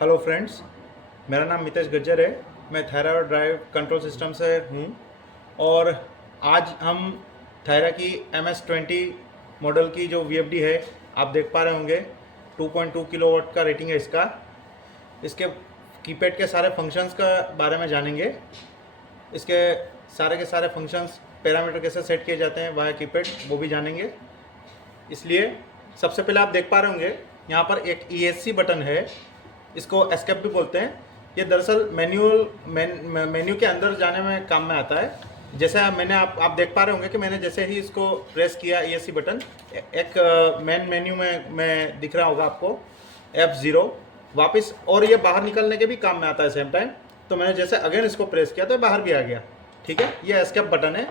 Hello friends, मेरा नाम मितेश गज्जर है। मैं थायरा ड्राइव कंट्रोल सिस्टम से हूँ और आज हम थायरा की MS-20 मॉडल की जो VFD है, आप देख पा रहे होंगे 2.2 किलोवाट का रेटिंग है इसका। इसके कीपैड के सारे फंक्शंस का बारे में जानेंगे। इसके सारे के सारे फंक्शंस, पैरामीटर कैसे सेट किए जाते हैं वाया कीपैड, वो भी जानेंगे। इसलिए सबसे पहले आप देख पा रहे होंगे यहाँ पर एक ESC बटन है, इसको एस्केप भी बोलते हैं। ये दरअसल मेन्यू के अंदर जाने में काम में आता है। जैसे मैंने आप देख पा रहे होंगे कि मैंने जैसे ही इसको प्रेस किया ESC बटन, एक मेन मेन्यू में दिख रहा होगा आपको F0 वापस, और ये बाहर निकलने के भी काम में आता है सेम टाइम। तो मैंने जैसे अगेन इसको प्रेस किया तो बाहर भी आ गया। ठीक है, ये एस्केप बटन है।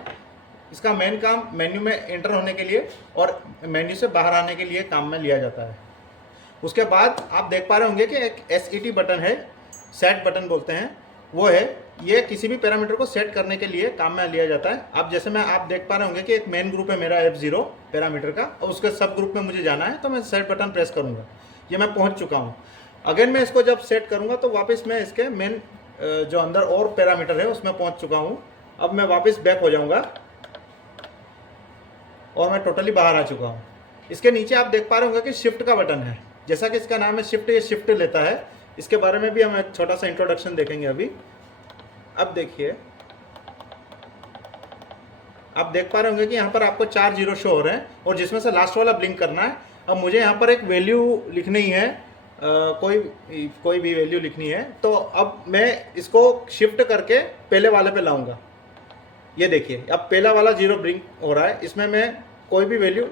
इसका मेन काम मेन्यू में एंटर होने के लिए और मेन्यू से बाहर आने के लिए काम में लिया जाता है। उसके बाद आप देख पा रहे होंगे कि एक SET बटन है, सेट बटन बोलते हैं, वो है। ये किसी भी पैरामीटर को सेट करने के लिए काम में लिया जाता है। अब जैसे आप देख पा रहे होंगे कि एक मेन ग्रुप है मेरा F0 पैरामीटर का, और उसके सब ग्रुप में मुझे जाना है, तो मैं सेट बटन प्रेस करूँगा। ये मैं पहुँच चुका हूँ। अगेन मैं इसको जब सेट करूँगा तो वापस मैं इसके मेन जो अंदर और पैरामीटर है उसमें पहुँच चुका हूँ। अब मैं वापस बैक हो जाऊँगा और मैं टोटली बाहर आ चुका हूँ। इसके नीचे आप देख पा रहे होंगे कि शिफ्ट का बटन है। जैसा कि इसका नाम है शिफ्ट, ये शिफ्ट लेता है। इसके बारे में भी हम एक छोटा सा इंट्रोडक्शन देखेंगे अभी। अब देखिए, आप देख पा रहे होंगे कि यहाँ पर आपको 4 जीरो शो हो रहे हैं और जिसमें से लास्ट वाला ब्लिंक करना है। अब मुझे यहाँ पर एक वैल्यू लिखनी है, कोई भी वैल्यू लिखनी है। तो अब मैं इसको शिफ्ट करके पहले वाले पे लाऊंगा। ये देखिए, अब पहला वाला जीरो ब्लिंक हो रहा है, इसमें मैं कोई भी वैल्यू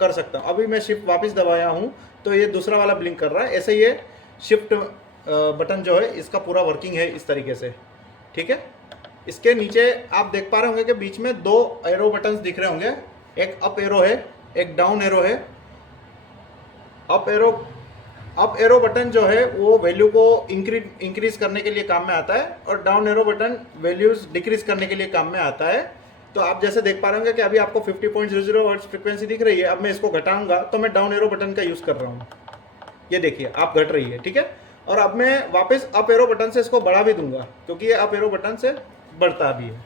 कर सकता हूँ। अभी मैं शिफ्ट वापस दबाया हूँ तो ये दूसरा वाला ब्लिंक कर रहा है। ऐसे ये शिफ्ट बटन जो है इसका पूरा वर्किंग है इस तरीके से। ठीक है, इसके नीचे आप देख पा रहे होंगे कि बीच में 2 एरो बटन्स दिख रहे होंगे। एक अप एरो है, एक डाउन एरो है। अप एरो बटन जो है वो वैल्यू को इंक्रीज करने के लिए काम में आता है, और down arrow button values decrease करने के लिए काम में आता है। तो आप जैसे देख पा रहे होंगे कि अभी आपको 50.00 हर्ट्ज फ्रीक्वेंसी दिख रही है। अब मैं इसको घटाऊंगा तो मैं डाउन एरो बटन का यूज़ कर रहा हूँ। ये देखिए, आप घट रही है। ठीक है, और अब मैं वापस अप एरो बटन से इसको बढ़ा भी दूंगा, क्योंकि ये अप एरो बटन से बढ़ता भी है।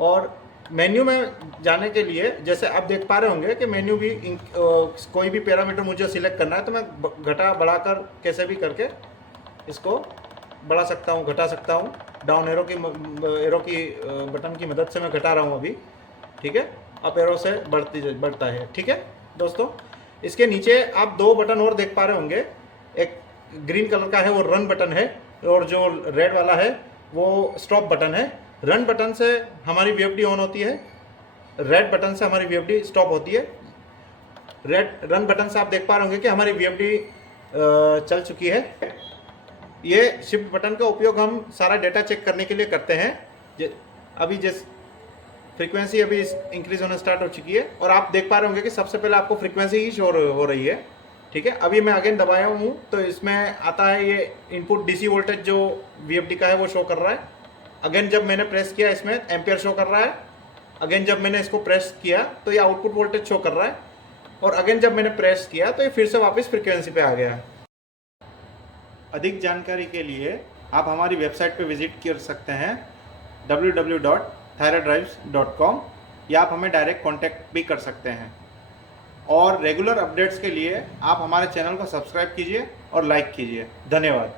और मेन्यू में जाने के लिए जैसे आप देख पा रहे होंगे कि मेन्यू भी कोई भी पैरामीटर मुझे सिलेक्ट करना है तो मैं घटा बढ़ाकर कैसे भी करके इसको बढ़ा सकता हूँ, घटा सकता हूँ। डाउन एरो की बटन की मदद से मैं घटा रहा हूँ अभी। ठीक है, अप एरो से बढ़ता है। ठीक है दोस्तों, इसके नीचे आप 2 बटन और देख पा रहे होंगे। एक ग्रीन कलर का है, वो रन बटन है, और जो रेड वाला है वो स्टॉप बटन है। रन बटन से हमारी VFD ऑन होती है, रेड बटन से हमारी VFD स्टॉप होती है। रन बटन से आप देख पा रहे होंगे कि हमारी VFD चल चुकी है। ये शिफ्ट बटन का उपयोग हम सारा डेटा चेक करने के लिए करते हैं। अभी जिस फ्रीक्वेंसी अभी इंक्रीज होना स्टार्ट हो चुकी है, और आप देख पा रहे होंगे कि सबसे पहले आपको फ्रीक्वेंसी ही शो हो रही है। ठीक है, अभी मैं अगेन दबाया हूँ तो इसमें आता है ये इनपुट DC वोल्टेज जो VFD का है वो शो कर रहा है। अगेन जब मैंने प्रेस किया इसमें एम्पियर शो कर रहा है। अगेन जब मैंने इसको प्रेस किया तो ये आउटपुट वोल्टेज शो कर रहा है, और अगेन जब मैंने प्रेस किया तो ये फिर से वापस फ्रीक्वेंसी पे आ गया है। अधिक जानकारी के लिए आप हमारी वेबसाइट पे विजिट कर सकते हैं www.thairadrives.com, या आप हमें डायरेक्ट कॉन्टैक्ट भी कर सकते हैं। और रेगुलर अपडेट्स के लिए आप हमारे चैनल को सब्सक्राइब कीजिए और लाइक कीजिए। धन्यवाद।